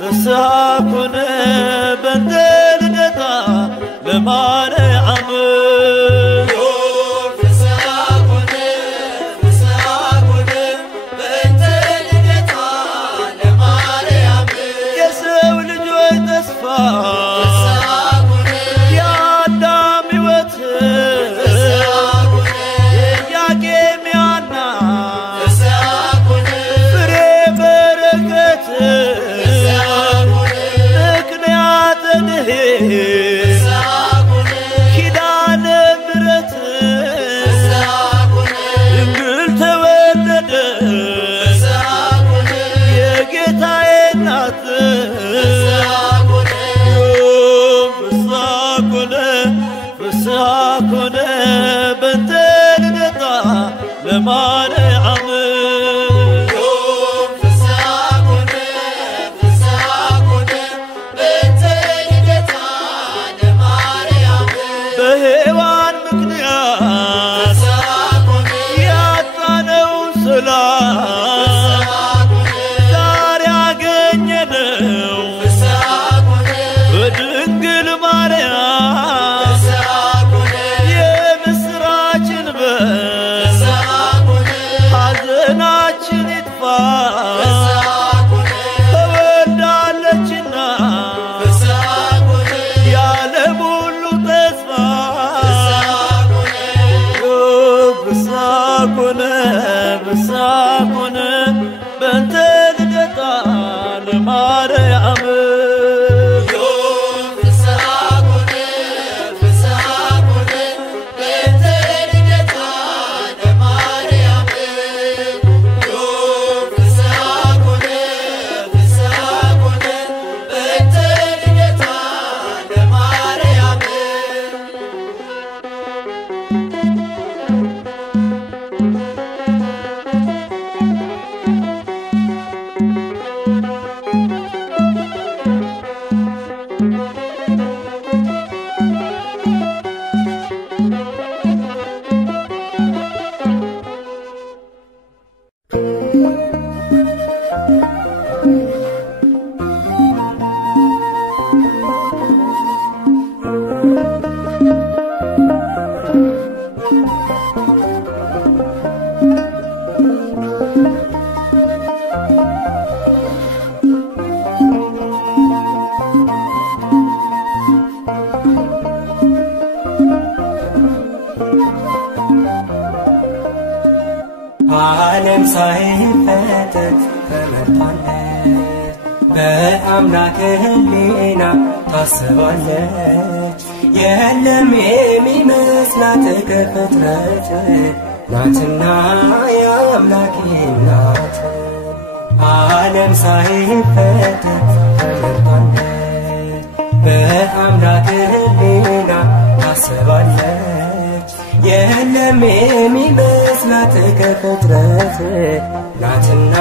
ፍስሐኩነ በንደልደታ ለማርያም የሰው ልጆች ተስፋ የአዳም ሕይወት የኢያቄም ያና ፍሬ በረከት ምክንያተ ድኅነት ኪዳነ ምሕረት ድንግል ተወለደች የጌታዬ እናት ፍስሐኩነ በእንተ ልደታ ለማርያም በሔዋን ምክንያት ያጣነውን ሰላም ዛሬ አገኘነው በድንግል ማርያም የምስራችን በር ሐዘናችን ይጥፋ ተወልዳለችና የዓለም ሁሉ ተስፋ ፍስሐኩነ በእንተ ልደታ ለማርያም ዓለም ሳይፈጠር ተመርጣለች በአምላክ ሕሊና ታስባለች የለም የሚመስላት ከፍጥረት ናትና የአምላክ ናት ዓለም ሳይፈጠር ተመርጣለች በአምላክ ሕሊና ታስባለች የለም የሚመስላት ከፍጥረት ናትና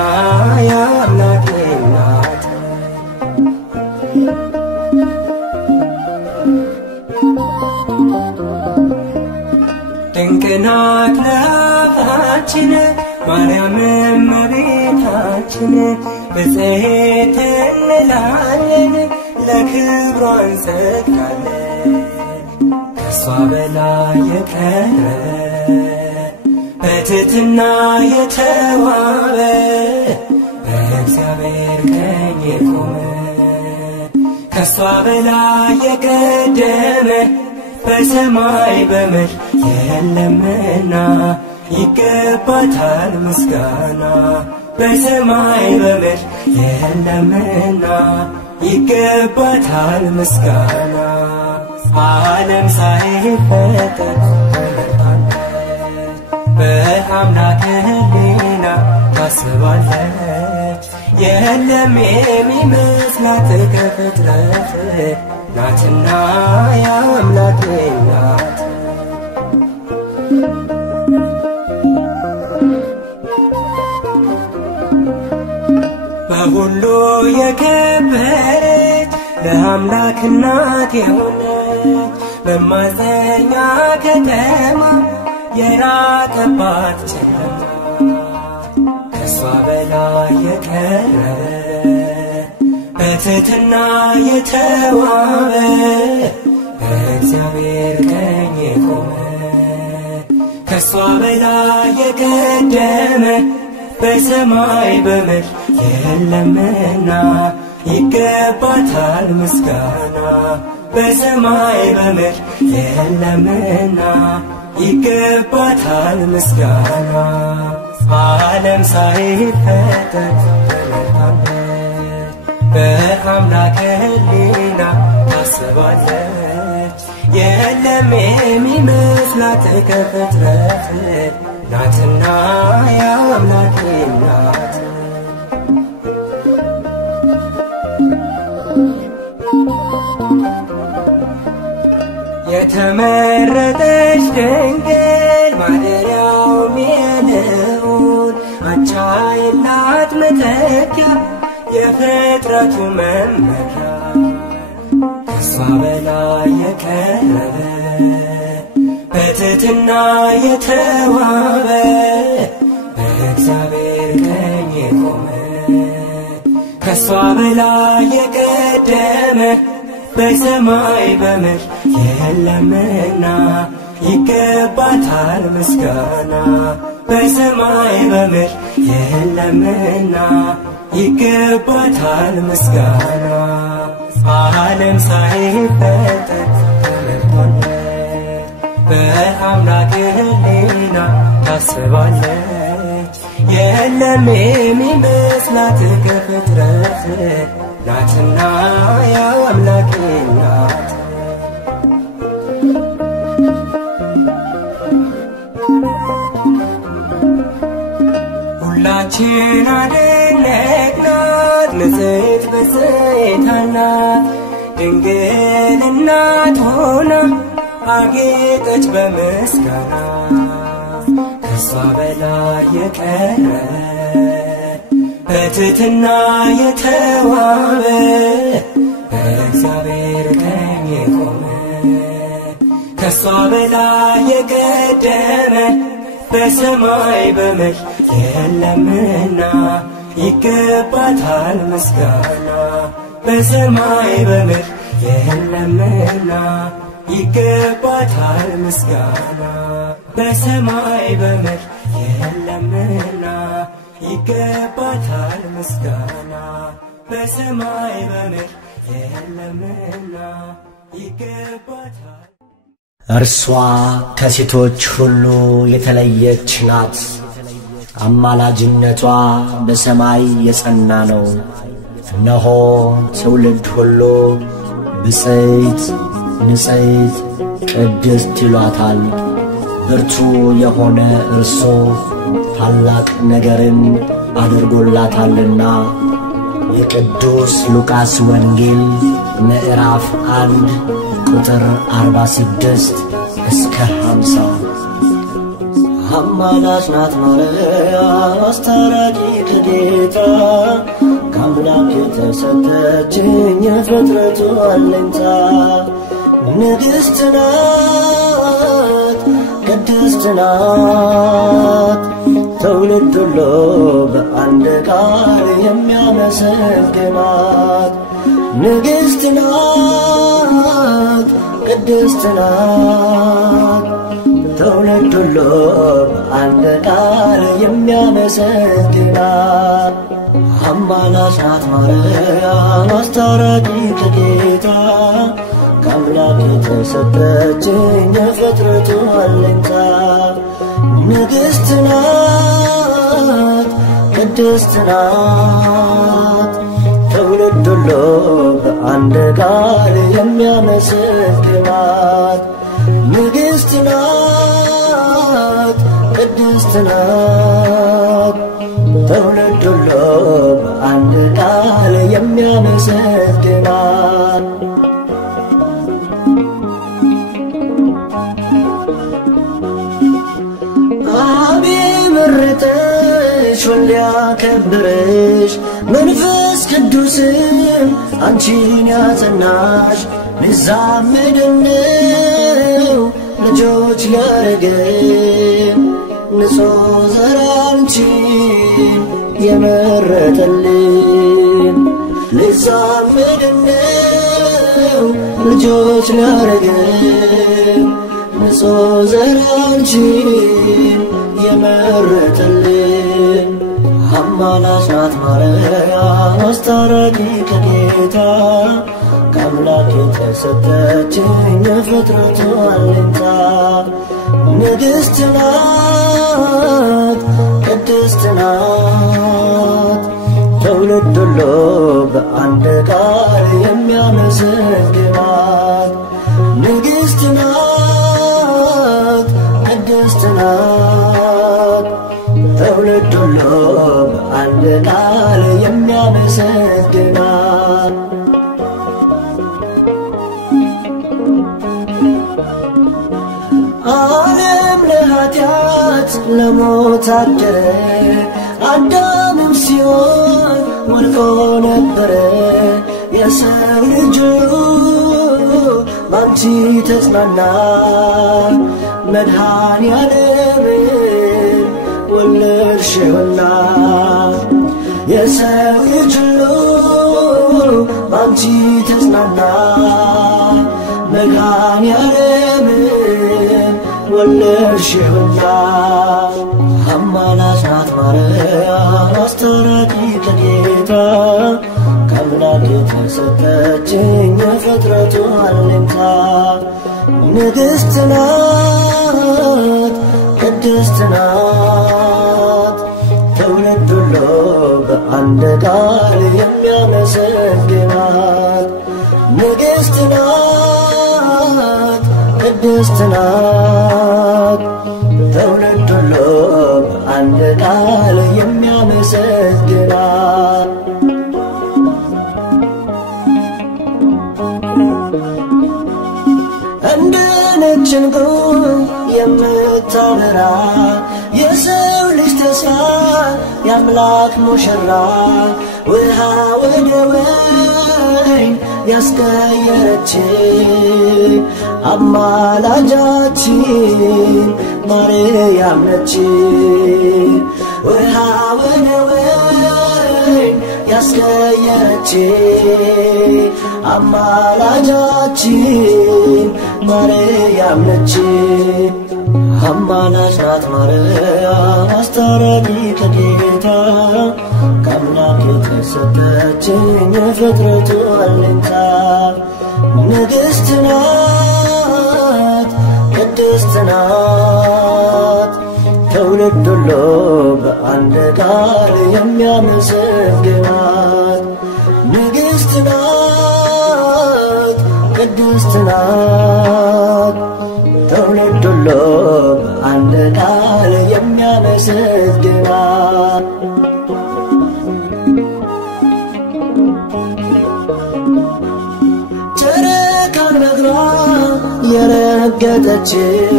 የአምላክ ናት ድንቅ ናት ለአፋችን ማርያም እመቤታችን ብፅዕት እንላለን ለክብሯ እንሰግዳለን ከሷ በላይ የቀረ በትሕትና የተዋበ በእግዚአብሔር ቀኝ የቆመ ከሷ በላይ የቀደመ በሰማይ በምድር የለምና ይገባታል ምስጋና በሰማይ በምድር የለምና ይገባታል ምስጋና ዓለም ሳይፈጠር ተመርጣለች በአምላክ ሕሊና ታስባለች የለም የሚመስላት ከፍጥረት ናትና የአምላክ ናት በሁሉ የከበረች ለአምላክ እናት የሆነች በማፀኛ ከተማ የራቀባት ጨለማ ከሷ በላይ የቀረ በትሕትና የተዋበ በእግዚአብሔር ቀኝ የቆመ ከሷ በላይ የቀደመ በሰማይ በምድር የለምና ይገባታል ምስጋና በሰማይ በምድር የለምና ይገባታል ምስጋና ዓለም ሳይፈጠር ተመርጣለች በአምላክ ሕሊና ታስባለች የለም የሚመስላት ከፍጥረት ናትና የአምላክ እናት የተመረጠች ድንግል ማደሪያውም የልዑል አቻ የላት መተኪያ የፍጥረቱ መመኪያ ከሷ በላይ የቀረበ በትሕትና የተዋበ በእግዚአብሔር ቀኝ የቆመ ከሷ በላይ የቀደመ በሰማይ በምድር የለምና ይገባታል ምስጋና በሰማይ በምድር የለምና ይገባታል ምስጋና ዓለም ሳይፈጠር ተመርጣለች በአምላክ ሕሊና ታስባለች የለም የሚመስላት ከፍጥረት ናትና የአምላክ እናት ሁላችን አደነቅናት ንጽሕት ብፅዕት ናት ድንግል እናት ሆና አጌጠች በምስጋና ከሷ በላይ የቀረበ በትሕትና የተዋበ በእግዚአብሔር ቀኝ የቆመ ከሷ በላይ የቀደመ በሰማይ በምድር የለምና ይገባታል ምስጋና በሰማይ በምድር የለምና ይገባታል ምስጋና በሰማይ በምድር የለምና ይገባታል ምስጋና በሰማይ በምድር የለምና ይገባታል እርሷ ከሴቶች ሁሉ የተለየች ናት አማላጅነቷ በሰማይ የጸና ነው እነሆ ትውልድ ሁሉ ብፅዕት ንጽሕት ቅድስት ይሏታል ብርቱ የሆነ እርሱ ታላቅ ነገርን አድርጎላታልና የቅዱስ ሉቃስ ወንጌል ምዕራፍ 1 ቁጥር 46 እስከ 50 አማላጅ ናት ማርያም አስታራቂ ከጌታ ከአምላክ የተሰጠችኝ የፍጥረቱ አለኝታ ንግሥት ናት ቅድስት ናት ትውልድ ሁሉ በአንድ ቃል የሚያመሰግናት ንግሥት ናት ቅድስት ናት ትውልድ ሁሉ በአንድ ቃል የሚያመሰግናት አማላጅ ናት ማርያም አስታራቂ ከጌታ ከአምላክ የተሰጠችኝ የፍጥረቱ አለኝታ ንግሥት ናት ቅድስት ናት ትውልድ ሁሉ በአንድ ቃል የሚያመሰግናት ንግሥት ናት ቅድስት ናት ትውልድ ሁሉ በአንድ ቃል የሚያመሰግናት አብ መረጠሽ ወልድ ያከበረሽ መንፈስ ቅዱስም አንቺን ያጸናሽ ንዛምድነው ልጆች ሊያረገን ንጹሕ ዘር አንቺን የመረጠልን ልዛመድነው ልጆች ሊያረገን ንጹሕ ዘር አንቺን የመረጠልን አማላጅ ናት ማርያም አስታራቂ ከጌታ ከአምላክ የተሰጠችኝ የፍጥረቱ አለኝታ ንግሥት ናት ቅድስት ናት ትውልድ ሁሉ በአንድ ቃል የሚያመሰግናት ንግሥት ናት ቅድስት ናት ትውልድ ሁሉ በአንድ ቃል የሚያመሰግናት ዓለም ለኃጢአት ለሞት አደረ አዳምም ሲሆን ወድቆ ነበረ የሰው ልጅ ባንቺ ተጽናና መድኃኔዓለምን ወለድሽውና የሰው ልጅ ባንቺ ተጽናና መድኃኔዓለምን ወለድሽውና አማላጅ ናት ማርያም አስታራቂ ከጌታ ከአምላክ የተሰጠችኝ የፍጥረቱ አለኝታ ንግሥት ናት ቅድስት ናት ትውልድ ሁሉ በአንድ ቃል የሚያመሰግናት ንግሥት ናት ቅድስት ናት ትውልድ ሁሉ በአንድ ቃል የሚያመሰግናት እንደ ነጭ ዕንቁ የምታበራ የሰው ልጅ ተስፋ የአምላክ ሙሽራ ውሃ ወደ ወይን ያስቀየረች አማላጃችን ማርያም ነች ውሃ ወደ ወይን ያስቀየረች አማላጃችን ማርያም ነች አማላጅ ናት ማርያም አስታራቂ ከጌታ ከአምላክ የተሰጠችኝ የፍጥረቱ አለኝታ ንግሥት ናት ቅድስት ናት ትውልድ ሁሉ በአንድ ቃል የሚያመሰግናት ንግሥት ናት ቅድስት ናት ትውልድ ሁሉ በአንድ ቃል የሚያመሰግናት ጨረቃን በእግሯ የረገጠችው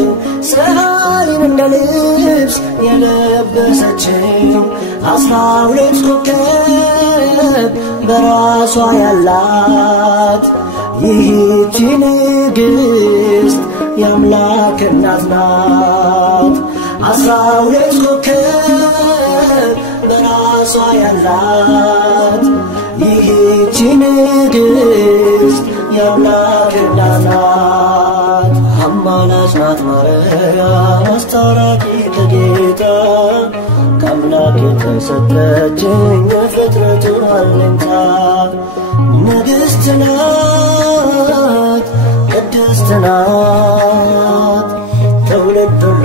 ፀሐይን እንደ ልብስ የለበሰችው 12 ኮከብ በራሷ ያላት ይህች ንግሥት የአምላክ እናት ናት 12 ኮከብ በራሷ ያላት ይህች ንግሥት የአምላክ እናት ናት አማላጅ ናት ማርያም አስታራቂ ከጌታ ከአምላክ የተሰጠችኝ የፍጥረቱ አለኝታ ንግሥት ናት ቅድስት ናት ትውልድ ሁሉ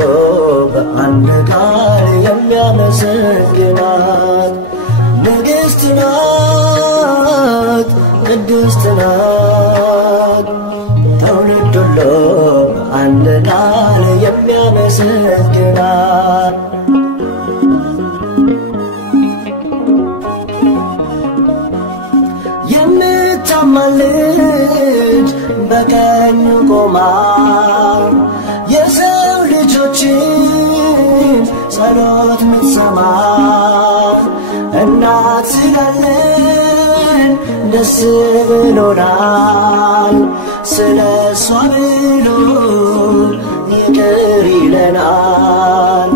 በአንድ ቃል የሚያመሰግናት ንግሥት ናት ቅድስት ናት ትውልድ ሁሉ በአንድ ቃል የሚያመሰግናት የምታማልድ በቀኝ ቆማ የሰው ልጆችን ጸሎት ምትሰማ እናት ስላለን ደስ ብሎናል ስለሷ ብሎ ይቅር ይለናል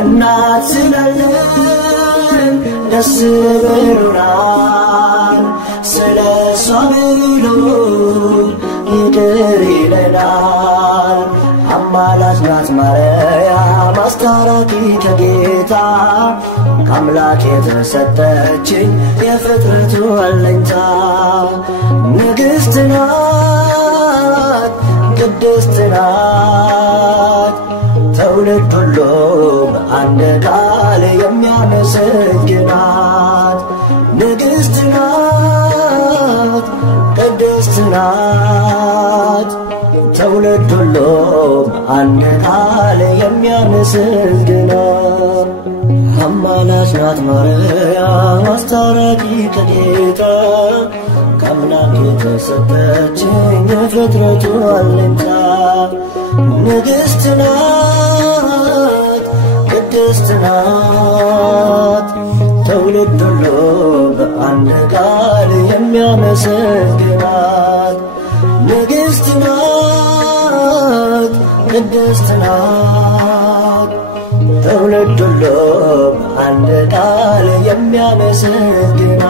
እናት ስላለን ደስ ብሎናል ከአምላክ የተሰጠችኝ የፍጥረቱ አለኝታ ንግሥት ናት ቅድስት ናት ትውልድ ሁሉ በአንድ ቃል የሚያመሰግናት ንግሥት ናት ቅድስት ናት ትውልድ ሁሉ በአንድ ቃል የሚያመሰግናት አማላጅ ናት ማርያም አስታራቂ ከጌታ ከአምላክ የተሰጠችኝ የፍጥረቱ አለኝታ ንግሥት ናት ቅድስት ናት ትውልድ ሁሉ በአንድ ቃል የሚያመሰግናት ንግሥት ናት ቅድስት ናት ትውልድ ሁሉ በአንድ ቃል የሚያመሰግናት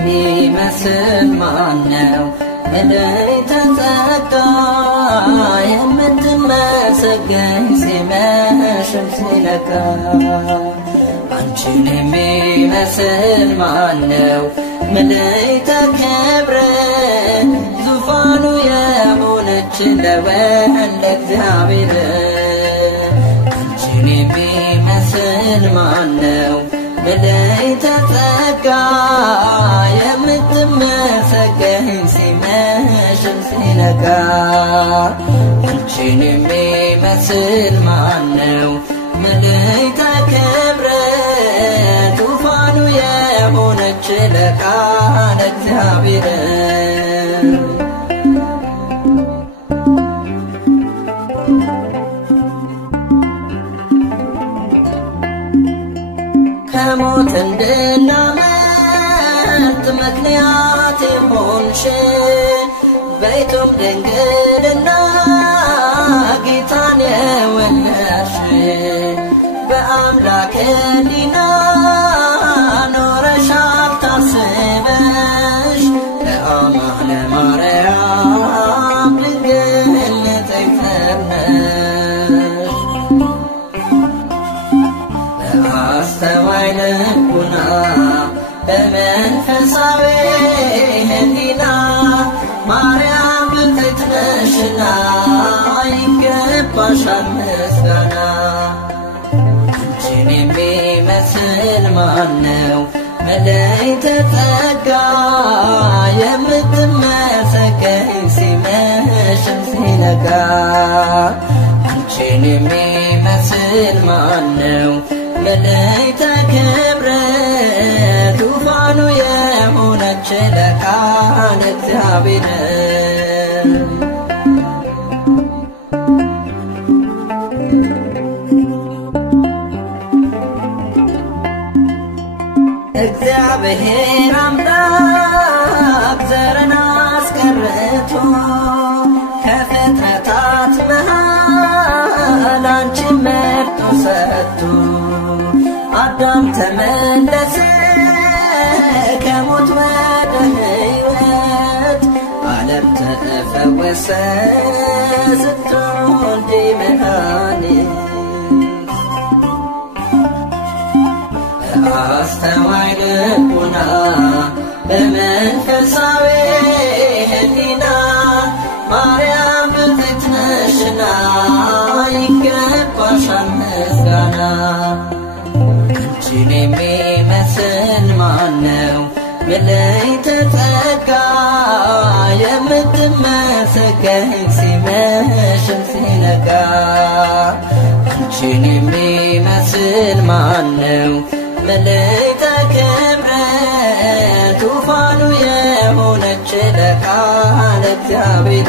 የሚመስል ማነው መለይተ ጸጋ የምትመሰገኝ ሲመሽም ሲነጋ አንቺን የሚመስል ማነው መለይተ ክብር ዙፋኑ የሆነች ለወልደ እግዚአብሔር አንቺን የሚመስል ማነው መለይተ ጸጋ የምትመሰገኝ ሲመሽም ሲነጋ አንቺን የሚመስል ማነው መለይተ ክብር ዙፋኑ የሆነች ለቃለ እግዚአብሔር ከሞት እንድናመልጥ ምክንያት የሆንሽ በይቱም ድንግልና ጌታን የወለድሽ በአምላክ ሕሊና ኖረሻል ታስበሽ ለአማነ ማርያም ድንግል ንጽሕት ነሽ በአስተዋይ ልቡና በመንፈሳዊ ሕሊና ማርያም ብፅዕት ነሽና ይገባሻል ምስጋና አንቺን የሚመስል ማነው መለይተ ጸጋ የምትመሰገኝ ሲመሽም ሲነጋ አንቺን የሚመስል ማነው መለይተ ክብር ዙፋኑ የሆነች ለቃለ እግዚአብሔር እግዚአብሔር አምላክ ዘርን አስቀርቶ ከፍጥረታት መሃል አንቺን መርጦ ሰጥቶ አዳም ተመለሰ ከሞት ወደ ሕይወት ዓለም ተፈወሰ ስትወልጂ መድኃኒት በአስተዋይ ልቡና በመንፈሳዊ ሕሊና ማርያም ብፅዕት ነሽና ይገባሻል ምስጋና አንቺን የሚመስል ማነው መለይተ ጸጋ የምትመሰገኝ ሲመሽም ሲመሽም ሲነጋ አንቺን የሚመስል ማነው መልዕልተ ክብረት ዙፋኑ የሆነች ለቃለ እግዚአብሔር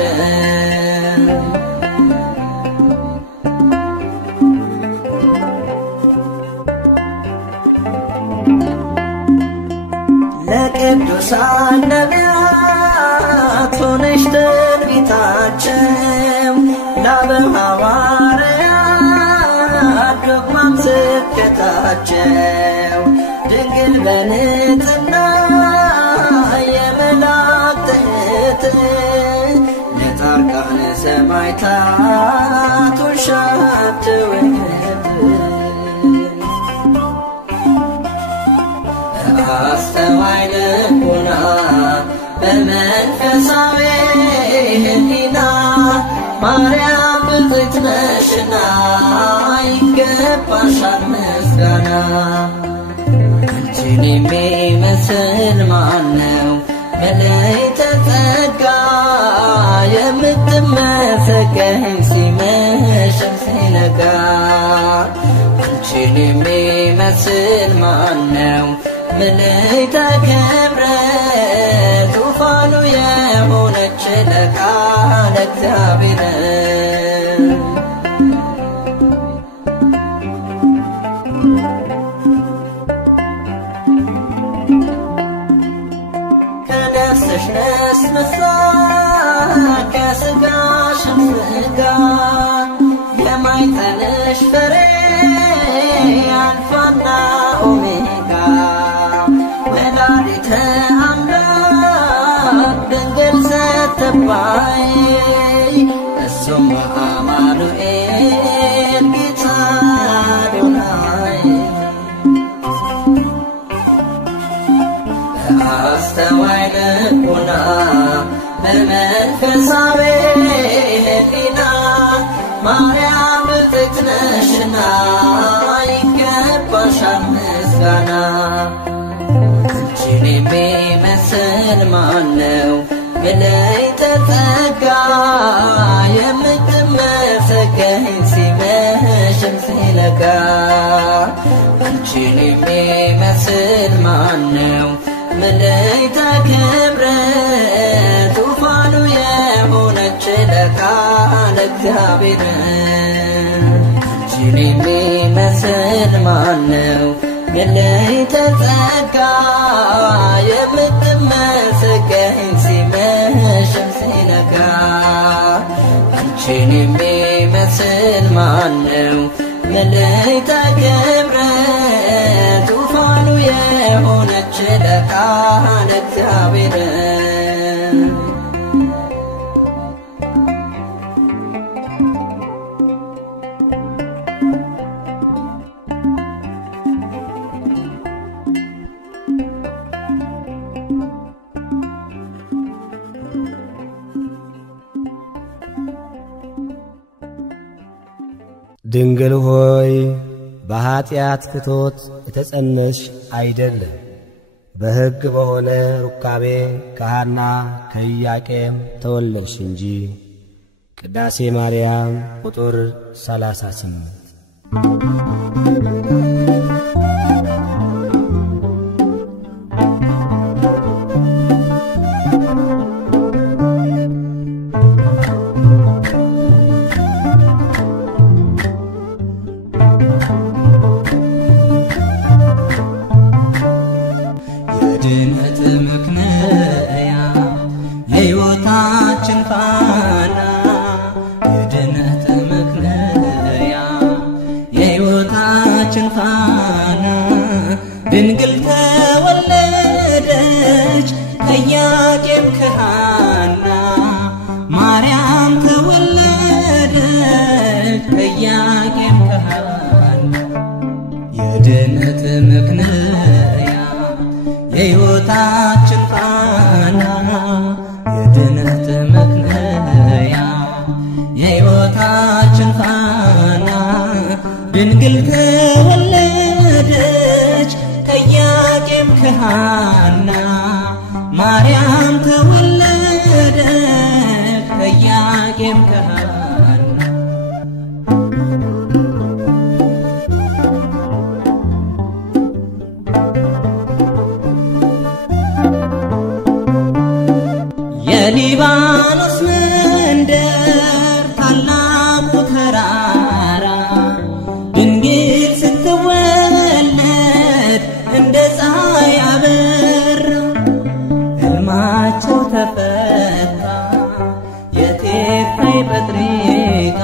ለቅዱሳን ነቢያት ሆነሽ ትንቢታቸው ለአበው ሐዋርያት ዶግማም ስብከታቸው ድንግል በንጽሕና የመላእክት እህት ለጻድቃነ ሰማዕታት ውሻት ውህት አስተዋይ ልቡና በመንፈሳዊ ሕሊና ማርያም ብፅዕት ነሽና ይገባሻል ምስጋና አንቺን የሚመስል ማነው መልዕልተ ጸጋ የምትመሰገኝ ሲመሽም ሲነጋ አንቺን የሚመስል ማነው መልዕልተ ክብረት ዙፋኑ የሆነች ለቃለ እግዚአብሔር ከነፍስሽ ነስንሳ ከሥጋሽም ሥጋ የማኅፀንሽ ፍሬ አልፋና ኦሜጋ ወላዲተ አምላክ ድንግል ስትባይ እሱም አማኑኤል ጌታ አዶናይ በአስተዋይ ልቡና በመንፈሳዊ ሕሊና ማርያም ብፅዕት ነሽና ይገባሻል ምስጋና አንቺን የሚመስል ማነው መልዕልተ ጸጋ የምትመሰገኝ ሲመሽም ሲነጋ አንቺን የሚመስል ማነው መልዕልተ ክብረት ዙፋኑ የሆነች ለቃለ እግዚአብሔር አንቺን የሚመስል ማነው መልዕልተ ጸጋ የምትመሰገኝ ሲመሽም ሲነጋ አንቺን የሚመስል ማነው መልዕልተ ክብረት ዙፋኑ የሆነች ለቃለ እግዚአብሔር ድንግል ሆይ በኀጢአት ፍቶት የተጸነስሽ አይደለም በሕግ በሆነ ሩካቤ ከሐና ከኢያቄም ተወለድሽ እንጂ። ቅዳሴ ማርያም ቁጥር 38 የድነት ምክንያት የሕይወታችን ፋና የድነት ምክንያት የሕይወታችን ፋና ድንግል ተወለደች ከኢያቄም ከሐና ማርያም ተወለደች ከኢያቄም ከሐና የድነት ምክንያት የሕይወታችን ፋና የድነት ምክንያት የሕይወታችን ፋና ድንግል ተወለደች ከኢያቄም ከሐና ማርያም ተወለደች ከኢያቄም ከሐና በሊባኖስ መንደር ታላቁ ተራራ ድንግል ስትወለድ እንደ ፀሐይ አበራ። ሕልማቸው ተፈታ የቴክታይ ጴጥሪቃ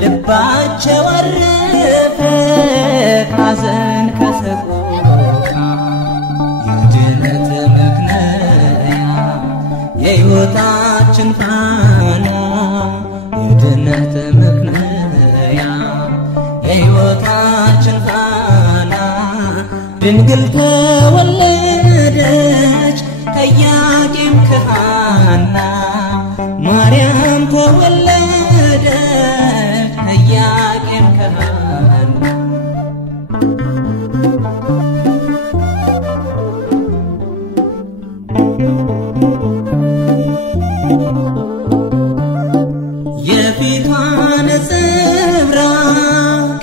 ልባቸው አረፈ ካዘን ከሰቆቃ። የድነት ምክንያት የሕይወታችን ፋና የድነት ምክንያት የሕይወታችን ፋና ድንግል ተወለደች ከኢያቄም ከሐና ማርያም ተወለደች ከኢያቄም ከሐና። የፊቷ ነጸብራቅ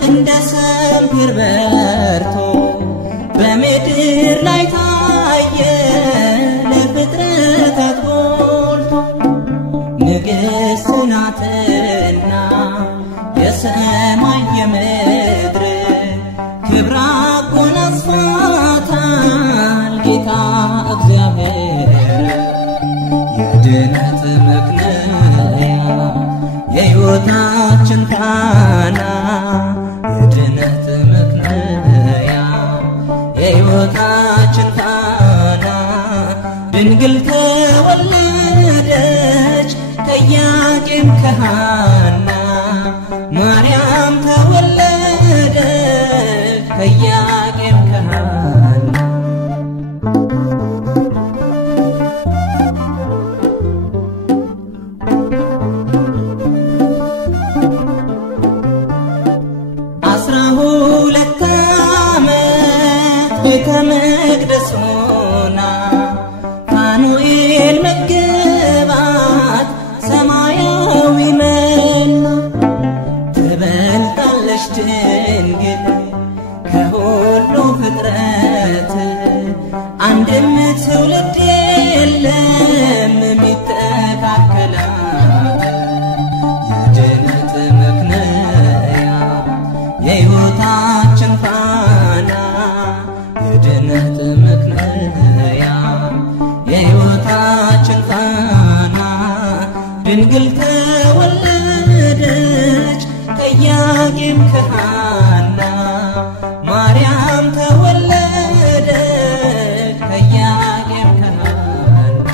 እንደ ሰምፔር በርቶ በምድር ላይ ታየ ለፍጥረታት ጎልቶ። ንግሥት ናትና የሰማይ የምድር ክብር አጎናጽፏታል ጌታ እግዚአብሔር። የድነት ምክንያት የሕይወታችን ፋና የድነት ምክንያት የሕይወታችን ፋና ድንግል ተወለደች ከኢያቄም ከሐና ማርያም ተወለደች ከኢያቄም ከሐና። ሁለት ዓመት ቤተ መቅደስ ሆና ፋኑኤል መገባት ሰማያዊ መና። ትበልጣለች ድንግል ከሁሉ ፍጥረት አንድም ትውልድ የለም የሚተካከላት። የድነት ምክንያት የሕይወታችን ፋና የድነት ምክንያት የሕይወታችን ፋና ድንግል ተወለደች ከኢያቄም ከሐና ማርያም ተወለደች ከኢያቄም ከሐና።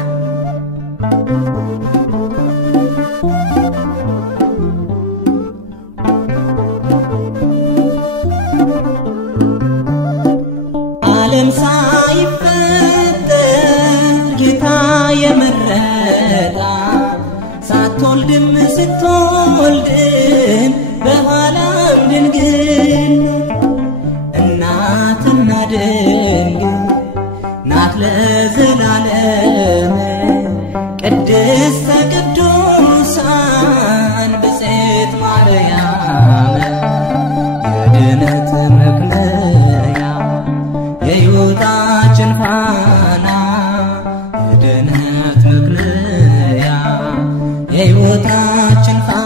ዓለም ሳይፈጠር ጌታ የመረጣት ሳትወልድም ስትወልድም በኋላም ድንግል እናትና ድንግል ናት ለዘላለም ቅድስተ ቅዱሳን ብፅዕት ማርያም። የድነት ምክንያት የሕይወታችን ፋና የድነት ምክንያት የሕይወታችን ፋና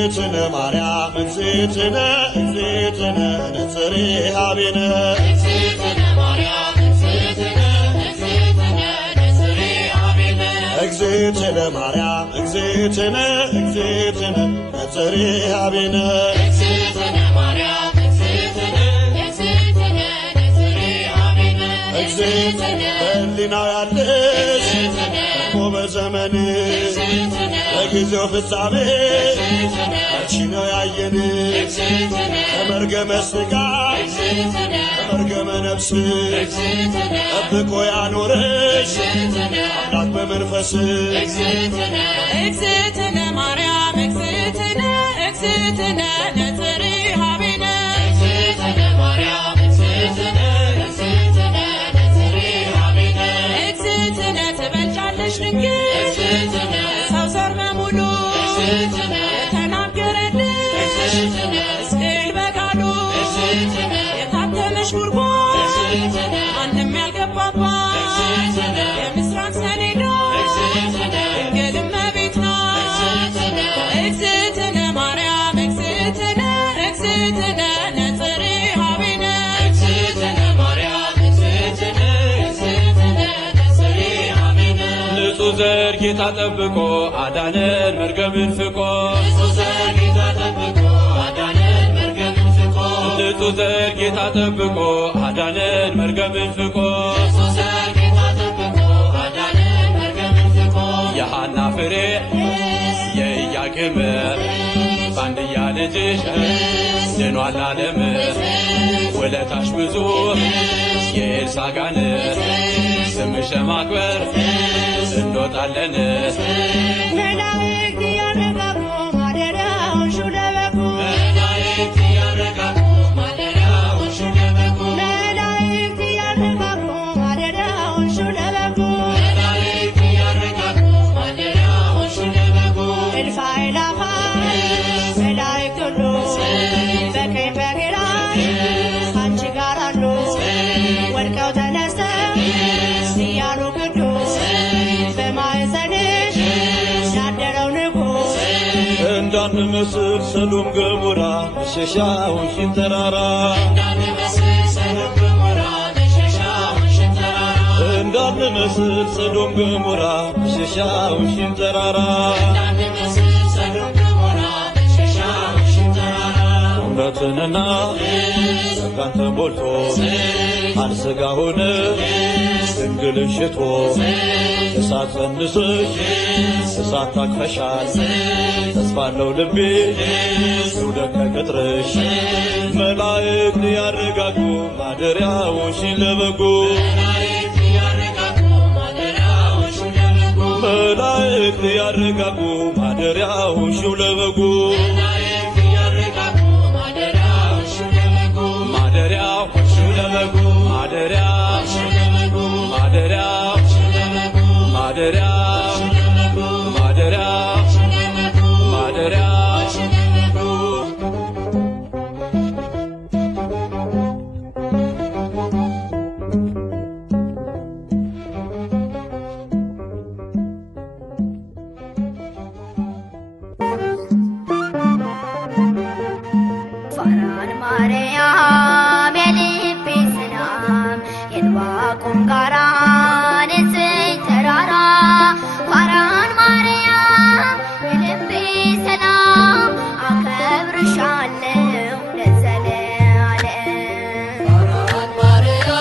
እግዝእትነ ማርያም እግዝእትነ ነጽሬሃ ቤነ እግዝእትነ ማርያም እግዝእትነ ነጽሬሃ ቤነ እግዝእትነ ማርያም እግዝእትነ ነጽሬሃ ቤነ እግዝእትነ ማርያም እግዝእትነ ነጽሬሃ ቤነ እግዝእትነ በሕሊናው ያለሽ እኮ በዘመንሽ በጊዜው ፍጻሜ አንቺ ነው ያየን ከመርገመ ሥጋ ከመርገመ ነፍስ ጠብቆ ያኖረሽ አምላክ በመንፈስ እግዝእትነ ማርያም እግዝእትነ ነጽሬሃ ቤነ እግዝእትነ ማርያም እግዝእትነ ነጽሬሃ ቤነ እግዝእትነ ትበልጫለሽ ድንግል ሰው ዘር በሙሉ የተናገረልሽ ሕዝቅኤል በቃሉ የታተመሽ ጉድጓድ ማንም ያልገባባት የምስራቅ ሰሌዳ ድንግል እመቤት ናት። እግዝእትነ ማርያም እግዝእትነ ነጽሬሃ ቤነ እግዝእትነ ማርያም እግዝእትነ ነጽሬሃ ቤነ ንጹሕ ዘር ጌታ ጠብቆ አዳነን መርገምን ፍቆ ንጹሕ ዘር ጌታ ጠብቆ አዳነን መርገምን ፍቆ ንጹሕ ዘር ጌታ ጠብቆ አዳነን መርገምን ፍቆ ንጹሕ ዘር ጌታ ጠብቆ አዳነን መርገምን ፍቆ የሐና ፍሬ የኢያቄም ባንድያ ልጅሽ ድኗል ዓለም ውለታሽ ብዙ የኤልሳጋን ስምሽ ለማክበር እንወጣለን መላእክት ያረጋጉ ማደሪያውን ሹለበኩ መላእክት ያረጋጉ ማደሪያውን ሹለበኩ መላእክት ያረጋጉ ማደሪያውን ሹለበኩ መላእክት ያረጋጉ ማደሪያውን ሹለበኩ እልፍ አእላፋት መላእክት ሁሉ በቀኝ በግራ ካንቺ ጋር አሉ ወድቀው ተነስተው እያሉ ቅዱስ በማኅፀንሽ ያደረው ንጉሥ እንዳንመስል ሰዶም ገሞራ መሸሻውን ተራራ እንዳንመስል ሰዶም ገሞራ መሸሻውን ተራራ እውነትንና ጸጋን ተሞልቶ አልሥጋ ሆነ ድንግልን ሽቶ እሳት ጸንሰሽ እሳት ታቅፈሻል ተስፋለው ልቤ ይውደቅ ከቅጥርሽ መላእክት ያረጋጉ ማደሪያውሽን ለበጉ መላእክት ያረጋጉ ማደሪያውሽን ለበጉ ማደሪያው ለበጉ ማደሪያው ፋራን ማርያም የልቤ ሰላም የዕንባቆም ጋራ ንጽሕት ተራራ ፋራን ማርያም የልቤ ሰላም አከብርሻለሁ ለዘለዓለም ፋራን ማርያም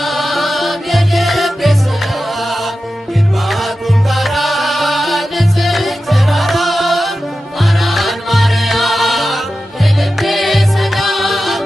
የልቤ ሰላም የዕንባቆም ጋራ ንጽሕት ተራራ ፋራን ማርያም የልቤ ሰላም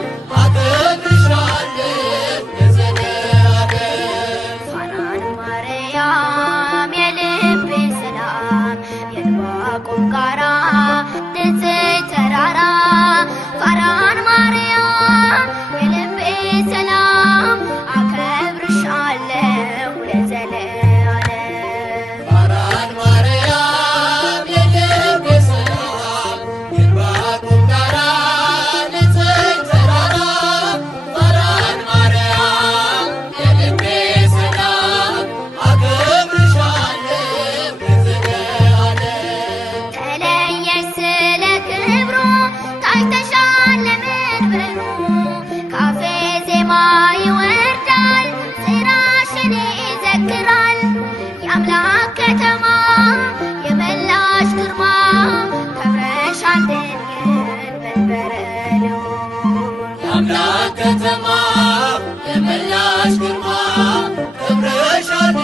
የአምላክ ከተማ የመላሽ ግርማ ክብርሻል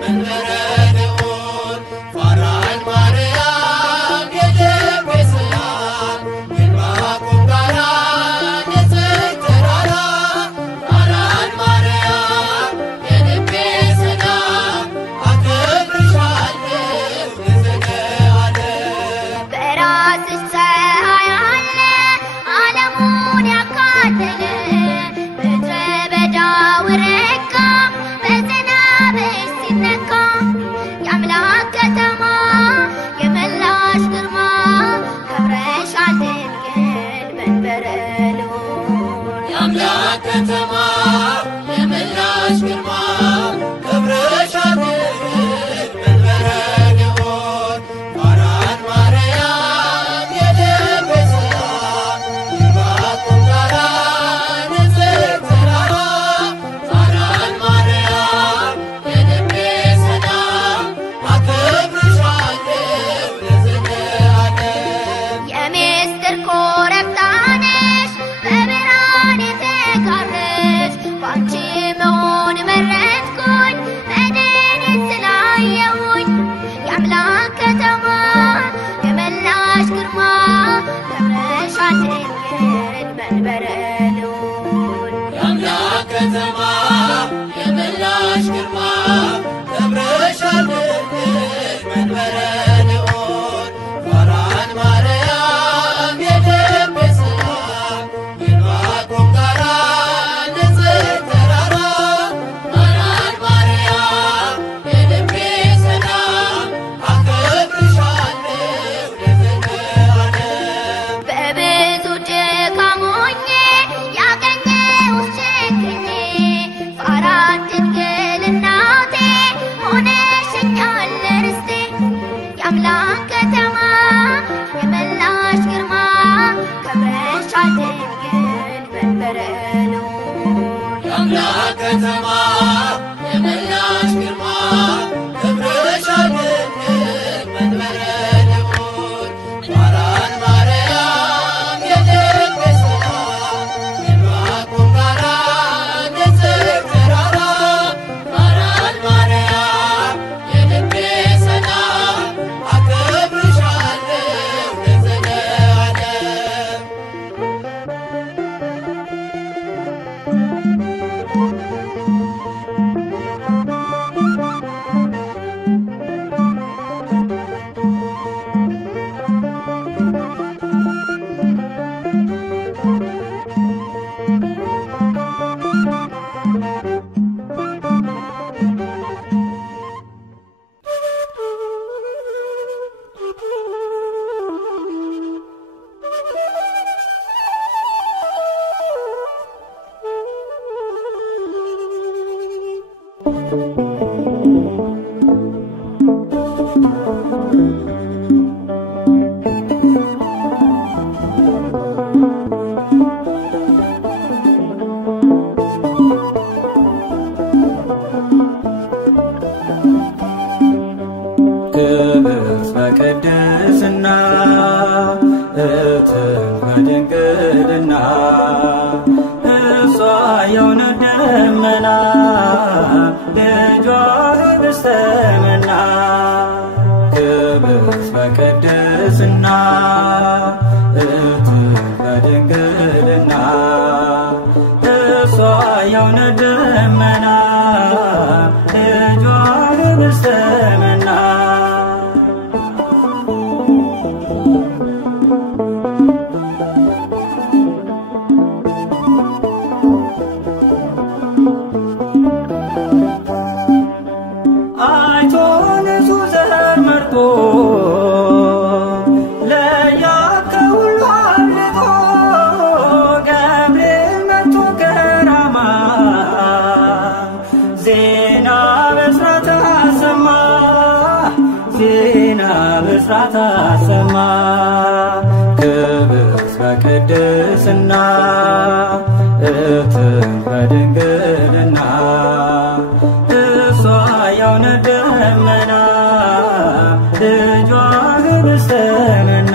መንበረ ልዑል ፋራን ማርያም የልቤ ሰላም የዕንባቆም ጋራ ንጽሕት ተራራ ፋራን ማርያም የልቤ ሰላም አከብርሻለሁ ለዘለዓለም በራስሽ ፀሐይ አለ ዓለሙን ያካለለ ምድረ በዳው ረጋ በዝናብሽ ሲነካ የአምላክ ከተማ የመላሽ ግርማ ከብረሻል ድንግል መንበረ ልዑል የአምላክ ከተማ የመላሽ ግርማ ክብርሻል መንበረ ልዑል ፋራን ማርያም የልቤ ሰላም የዕንባቆም ጋራ ንጽሕት ተራራ ፋራን ማርያም የልቤ ሰላም አከብርሻለሁ ለዘለዓለም የምስጢር ኮረብታ ነሽ በብርሃን የተጋረድሽ ባንቺ መሆን መረጥኩኝ መድንን ስላየሁኝ የአምላክ ከተማ የመላሽ ግርማ ከብረሻል ድንግል መንበረ ልዑል የአምላክ ከተማ የመላሽ ግርማ ክብርሻል መንበረ ልዑል ፋራን ማርያም የልቤ ሰላም የዕንባቆም ጋራ ንጽሕት ተራራ ፋራን ማርያም የልቤ ሰላም አከብርሻለሁ ለዘለዓለም በብዙ ድካም ሆኜ ያገኘሁሽ ችግኜ ፋራን ድንግል እናቴ ሆነሽኛል ርስቴ የአምላክ ከተማ የመላሽ ግርማ ከብረሻል ድንግል መንበረ ልዑል የአምላክ ከተማ የመላሽ ግርማ ክብርሻል መንበረ ልዑል ፋራን ማርያም የልቤ ሰላም የዕንባቆም ጋራ ንጽሕት ተራራ ፋራን ማርያም የልቤ ሰላም አከብርሻለሁ ለዘለዓለም ክብርት በቅድስና እትም በድንግልና እሷ የእውነት ደመና ልጇ ኅብስተ መና ክብርት በቅድስና እትም በድንግልና እሷ የእውነት ደመና ልጇ ኅብስተ መና አይቶ ንጹሕ ዘር መርጦ ለያት ከሁሉ አብልጦ ገብርኤል መጥቶ ከራማ ዜና ብስራት አሰማ ዜና ብስራት አሰማ ክብርት በቅድስና እትም በድንግልና እሷ የእውነት ደመና ልጇ ኅብስተ መና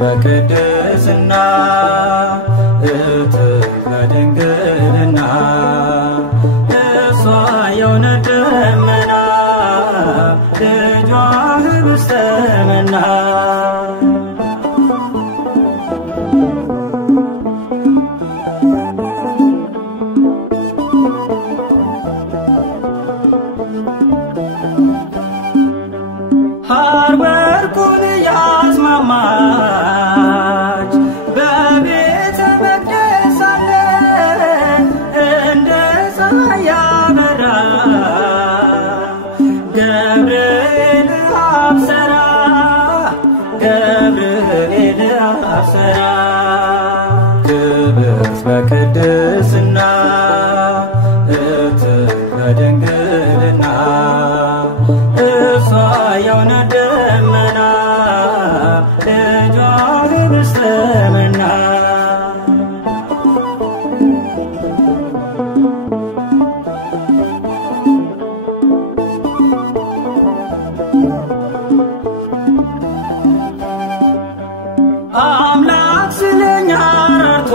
በቅድስና እትህ በድንግልና እሷ የእውነት ደመና ልጇ ኅብስተ መና ሐር ወርቁን ያስማማች በቤተ መቅደስ አለ እንደ ፀሐይ ያበራ ገብርኤል አብሰራ ገብርኤል አብሰራ ክብርት በቅድስና እትህ በድንግልና እሷ የእውነት ደመና ልጇ ኅብስተ መና አምላክ ስለኛ ረድቶ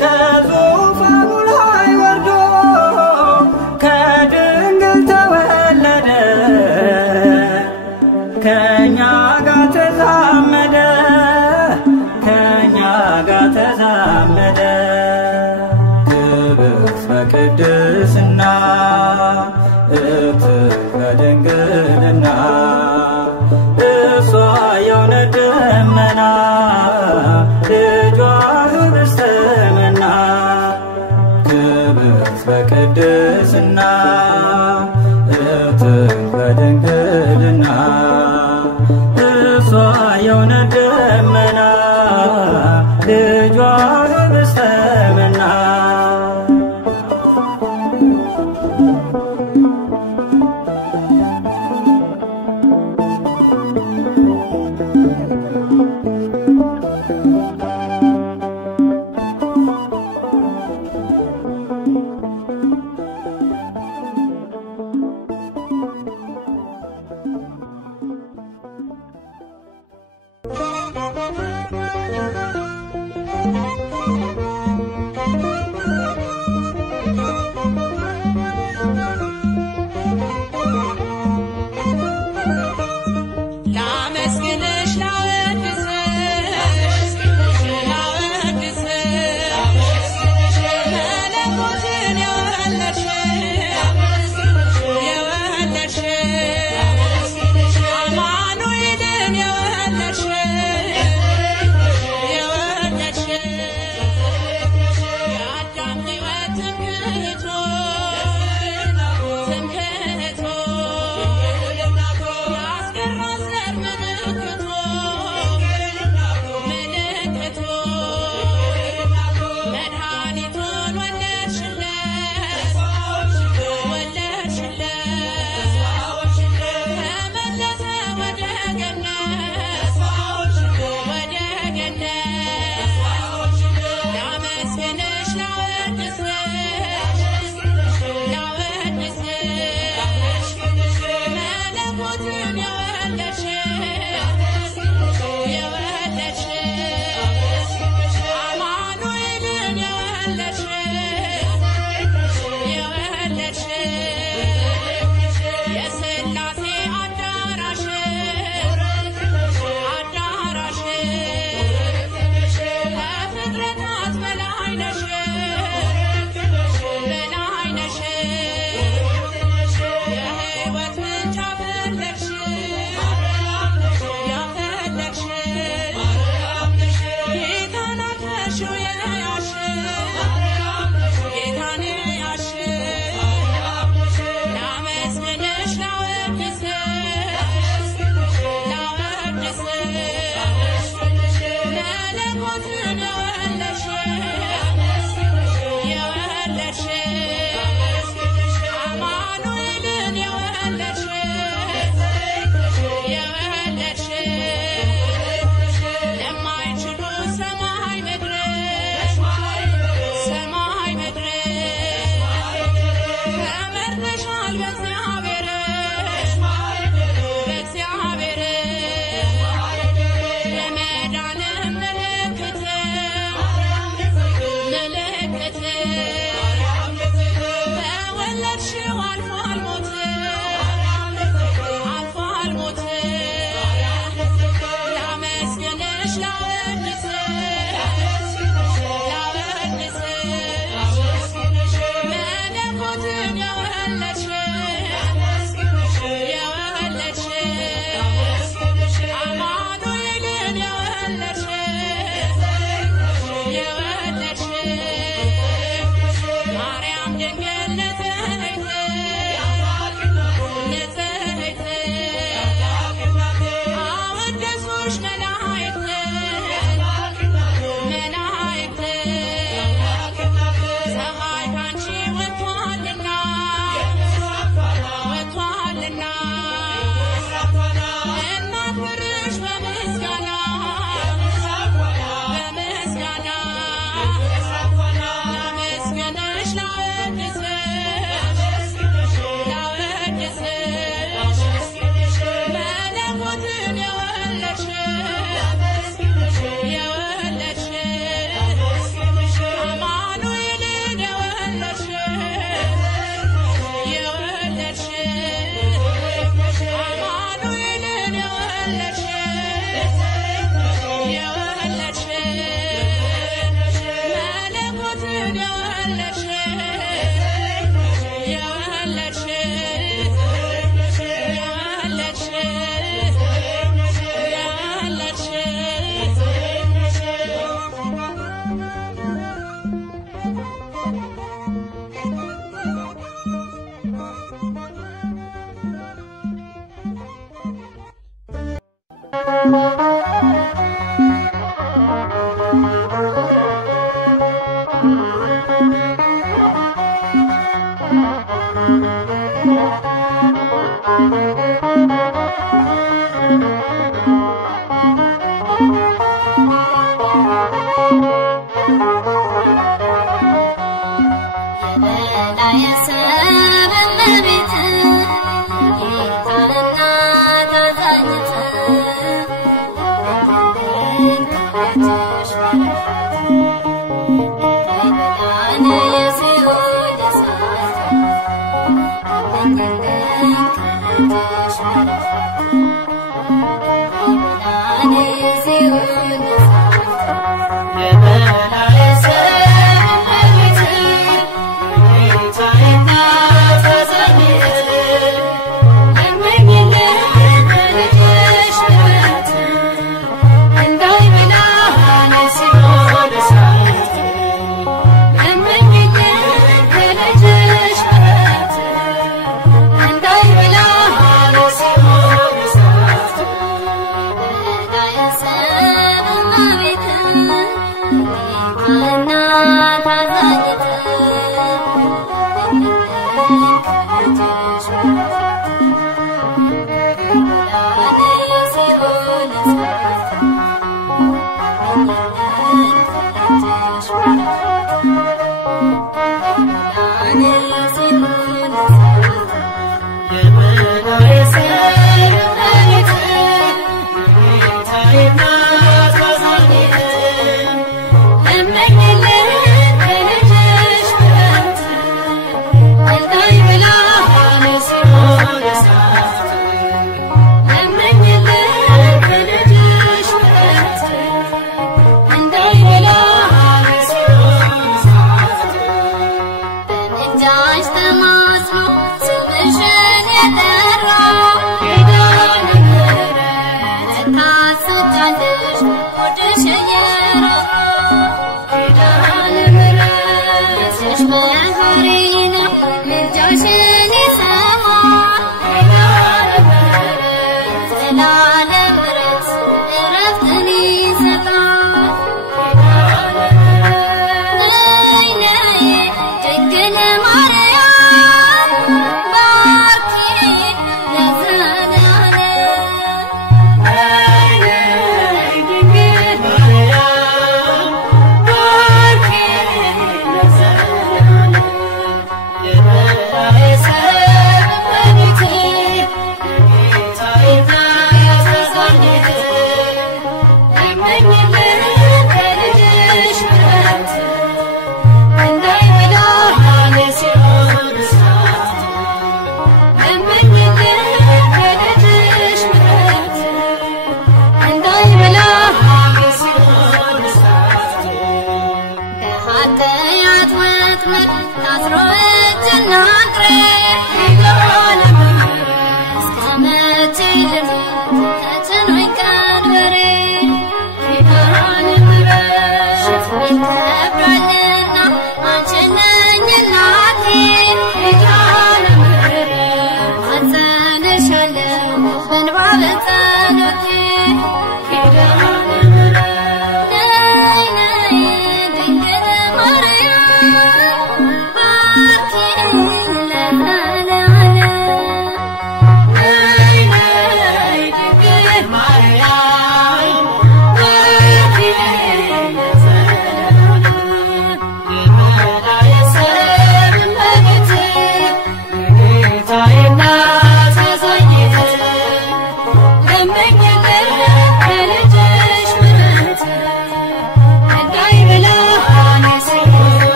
ከዙፋኑ ላይ ወርዶ ከድንግል ተወለደ ከእኛ ጋር ተዛመደ ከእኛ ጋር ተዛመደ ክብርት በቅድስና እትህ በድንግልና እሷ የእውነት ደመና ልጇ ኅብስተ መና ክብርት በቅድስና እትህ በድንግልና እሷ የእውነት ደመና ልጇ ኅብስተ መና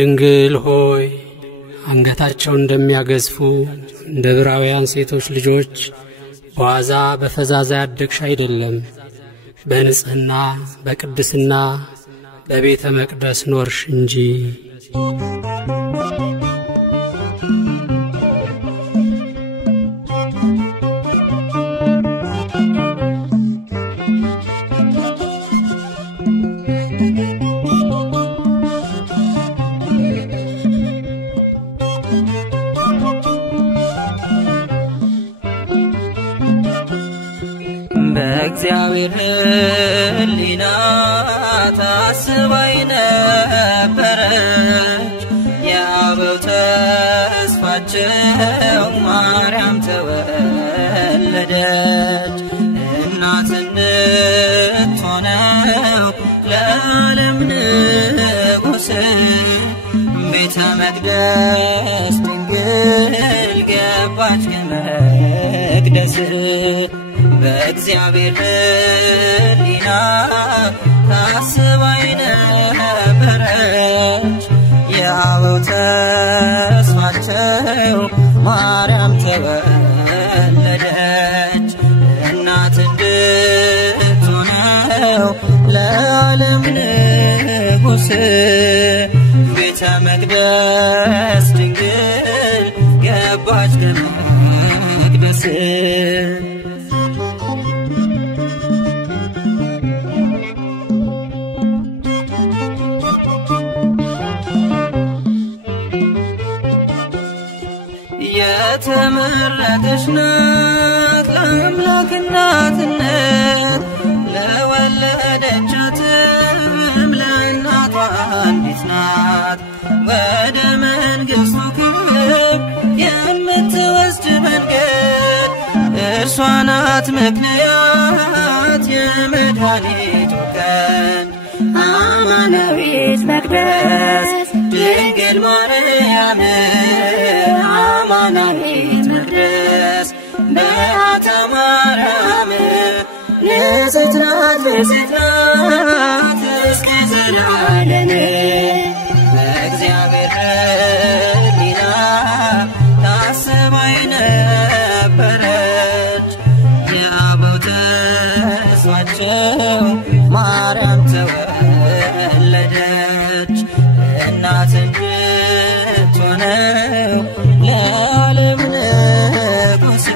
ድንግል ሆይ አንገታቸው እንደሚያገዝፉ እንደ ዕብራውያን ሴቶች ልጆች በዋዛ በፈዛዛ ያደግሽ አይደለም። በንጽህና በቅድስና በቤተ መቅደስ ኖርሽ እንጂ። በእግዚአብሔር ሕሊና ታስባይ ነበረች የአበው ተስፋቸው ማርያም ተወለደች። እናት እንድትሆነው ለዓለም ንጉሥ ቤተ መቅደስ ድንግል ገባች ከመቅደስ። በእግዚአብሔር ሕሊና ታስባይ ነበረች የአበው ተስፋቸው ማርያም ተወለደች። እናት እንድትሆነው ለዓለም ንጉሥ ቤተ መቅደስ ድንግል ገባች ከመቅደስ። የተመረጠች ናት ለአምላክ እናትነት ለወለደቻትም ለእናቷ አንዲት ናት። ወደ መንግሥቱ ክብር የምትወስድ መንገድ እርሷ ናት ምክንያት የመድኃኒቱ ቀን። አማናዊት መቅደስ ድንግል ማርያም አማናዊት መቅደስ በዓታ ማርያም ንጽሕት ናት ንጽሕት ናት እስከ ዘላለም። በእግዚአብሔር ሕሊና ታስባይ ነበረች የአበው ተስፋቸው ማርያም ተወለደች። እናት እንድትሆነው ለዓለም ንጉሥ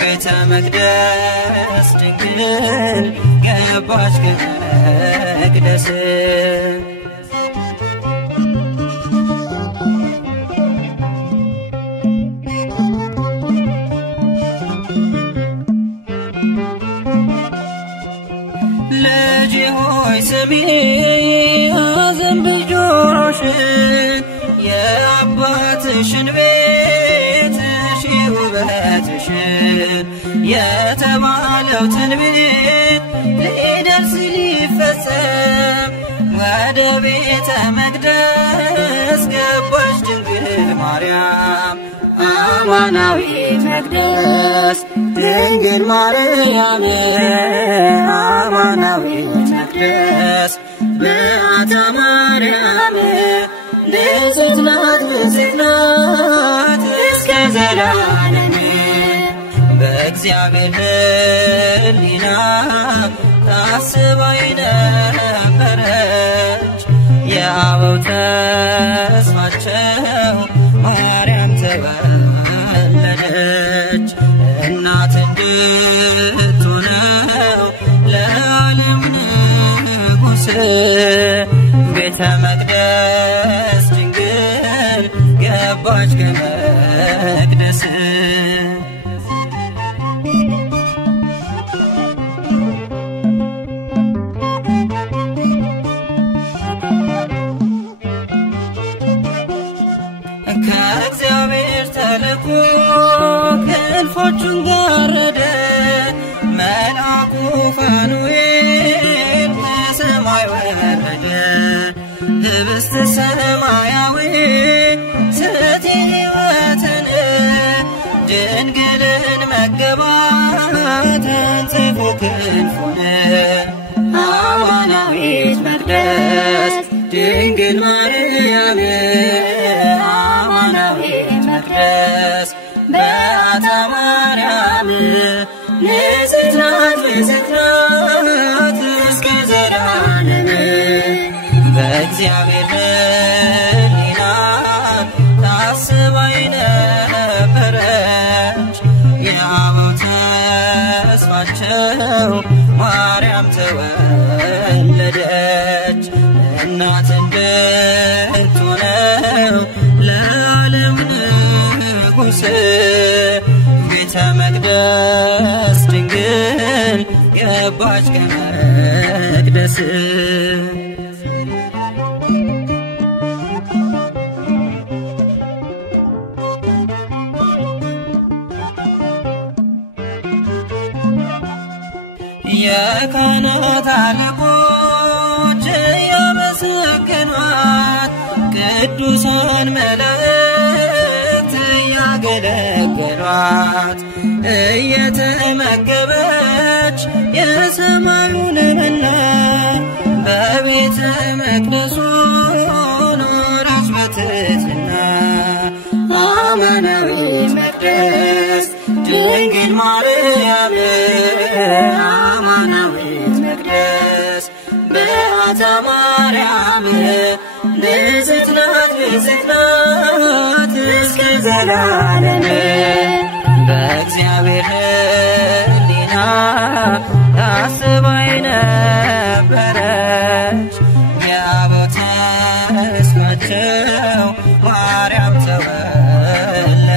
ቤተ መቅደስ ድንግል ገባች ከመቅደስ። ልጄ ሆይ ስሚ አዘንብል ጆሮሽን የአባትሽን ቤት እሺ ውበትሽን የተባለው ትንቢት ሊደርስ ሊፈጸም ወደ ቤተ መቅደስ ገባች ድንግል ማርያም አማናዊት መቅደስ ድንግል ማርያም አማናዊት መቅደስ በዓታ ማርያም ንጽሕት ናት ንጽሕት ናት እስከ ዘላለም። በእግዚአብሔር ሕሊና ታስባይ ነበረች የአበው ተስፋቸው ማርያም ተወለደች። እናት እንድትሆነው ለዓለም ንጉሥ ቤተ መቅደስ ድንግል ገባች ከመቅደስ። ከእግዚአብሔር ተልኮ ክንፎቹን ጋረደ መልአኩ ፋኑኤል ከሰማይ ወረደ። ህብስተ ሰማያዊ ስእቲ ሕይወትን ድንግልን መገባት ተንጽፎ ክንፉን አማናዊት መቅደስ ድንግል ድንግል ማርያም አማናዊት መቅደስ በዓታ ማርያም ንጽሕት ናት ንጽሕት ናት እስከ ዘላለም በእግዚአብሔር ሕሊና ታስባ የነበረች የአበው ተስፋቸው ማርያም ተወለደች እናት እንድትሆነው ለዓለም ንጉሥ ቤተ መቅደስ ድንግል ገባች ከመቅደስ የካህናት አለቆች እያመሰገኗት ቅዱሳን መላእክት እያገለገሏት እየተመገበች የሰማዩን መና በቤተ መቅደሱ ኖረች በትሕትና አማናዊት መቅደስ ድንግል ማርያም አማናዊት መቅደስ በዓታ ማርያም ንጽሕት ናት ንጽሕት ናት እስከ ዘላለም በእግዚአብሔር ሕሊና ታስባ የነበረች የአበው ተስፋቸው ማርያም ተወለደች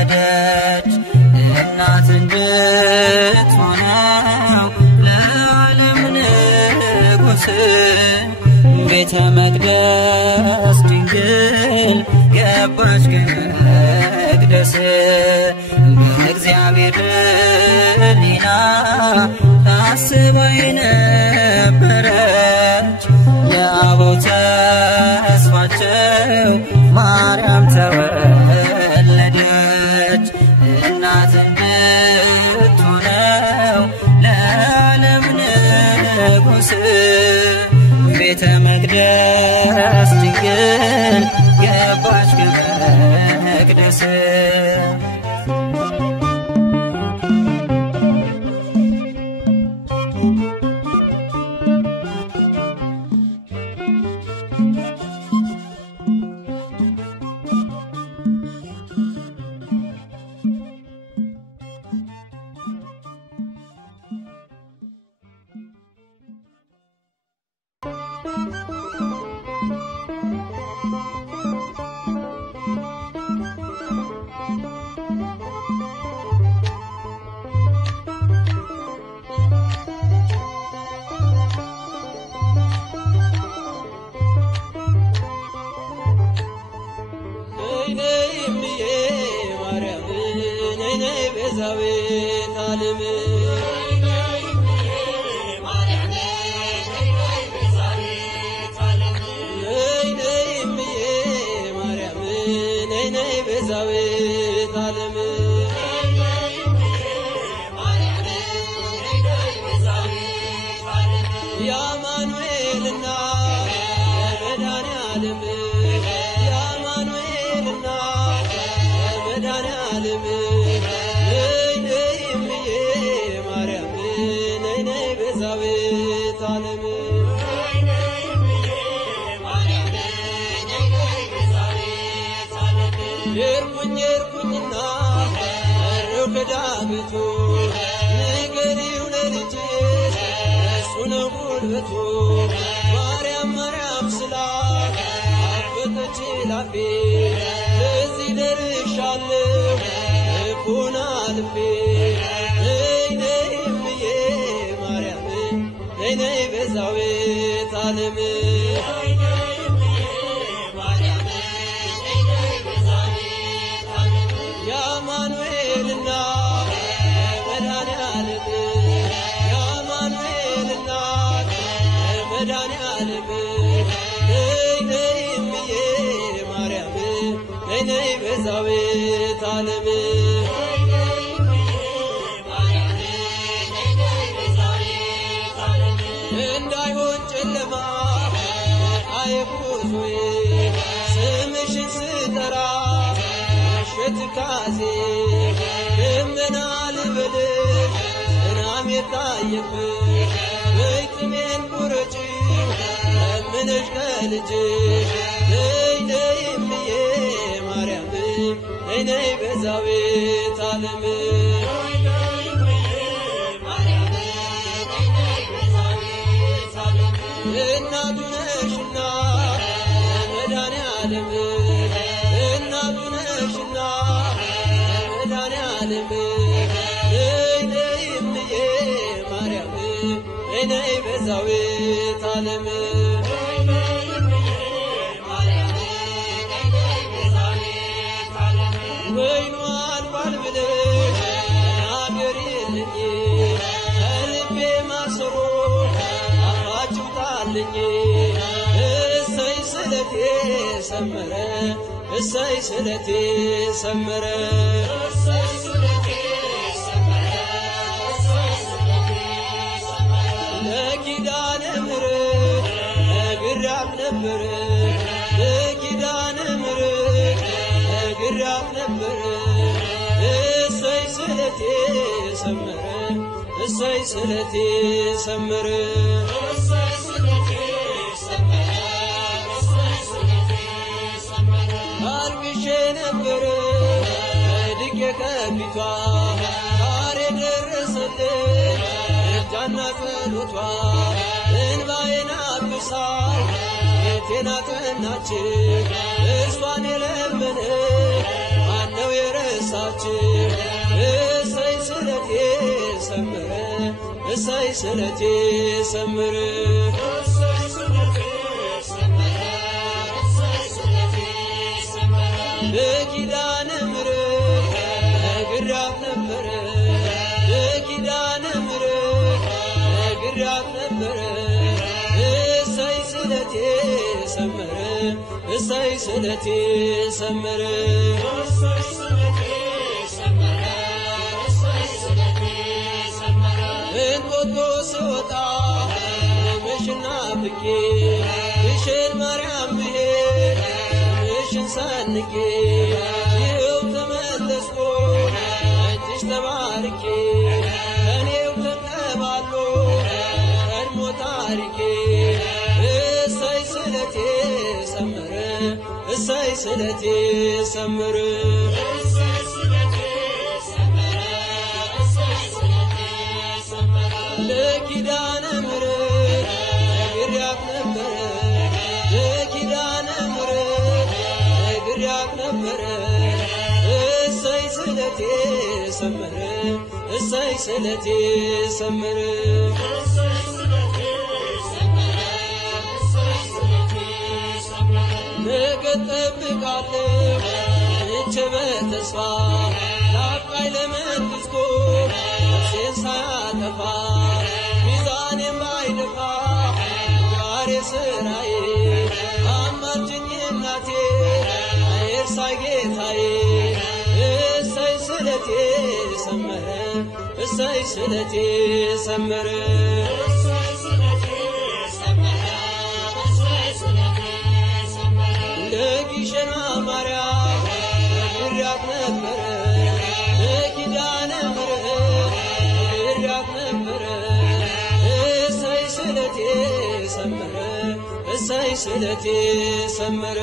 እናት እንድትሆነው ለዓለም ንጉሥ ቤተ መቅደስ ድንግል ገባች ከመቅደስ በእግዚአብሔር ሕሊና ታስባ የነበረች የአበው ተስፋቸው ማርያም ተወለደች እናት እንድትሆነው ለዓለም ንጉሥ ቤተ መቅደስ ድንግል ገባች ከመቅደስ እንዳይሆን ጨለማ አይጉዞዬ ሸትካዜ ደመና ልበልሽ ዝናብ የታየብሽ በይጥሜን ቁረጪ ለምነሽ ከልጅሽ ነይ ነይ እምዬ ማርያም ነይ ነይ ቤዛዊተ ዓለም እናቱ ነሽና መድኃኔዓለም እናቱ ነሽና መድኃኔዓለም ነይ ነይ እምዬ ማርያም ነይ ነይ ቤዛዊተ ዓለም ወይኑ አልቋል ብለሽ ተናገሪልኝ ከልቤ ማሰሮ አፋጭውጣልኝ እሰይ ስለቴ ሰመረ እሰይ ስለቴ ሰመረ ለኪዳነ ምሕረት ነግሬያት ነበር ለኪዳነ ምሕረት ነግሬያት ነበር እሰይ ስለቴ ሰመረ እሰይ ስለቴ ሰመረ አልቅሼ ነበር ወድቄ ከፊቷ ዛሬ ደረሰልኝ እርጃና ጸሎቷ እንባዬን አብሳ ቤቴን አቀናች እሷን የለመነ ማነው የረሳች እሰይ ስለቴ ሰመረ እሰይ ስለቴ ሰመረ ለኪዳነ ምሕረት ነግሬያት ነበር ለኪዳነ ምሕረት ነግሬያት ነበር እሰይ ስለቴ ሰመረ እሰይ ስለቴ ሰመረ እንጦጦ ስወጣ ምሽና ብቄ ግሸን ማርያም ብሄድ ስምሽን ሰንቄ ይኸው ተመለስኩ እጅሽ ተባርኬ ከኔው ተቀባሎ ቀድሞ ታሪኬ እሰይ ስለቴ ሰመረ እሰይ ስለቴ ሰመረ ለኪዳነ ምሕረት ነግሬያት ነበር ለኪዳነ ምሕረት ነግሬያት ነበር እሰይ ስለቴ ሰመረ እሰይ ስለቴ ሰመረ ነገ እጠብቃለሁ እቼ በተስፋ ናፍቃኝ ለመንግሥቱ ነፍሴን ሳያጠፋ ሚዛኔን ባይደፋ ዛሬ ስራዬ አማልጅኝ እናቴ አይርሳኝ ጌታዬ እሰይ ስለቴ ሰመረ እሰይ ስለቴ ሰመረ ለግሸና ማርያም ነግሬያት ነበር ለኪዳነ ምሕረት ነግሬያት ነበር እሰይ ስለቴ ሰመረ እሰይ ስለቴ ሰመረ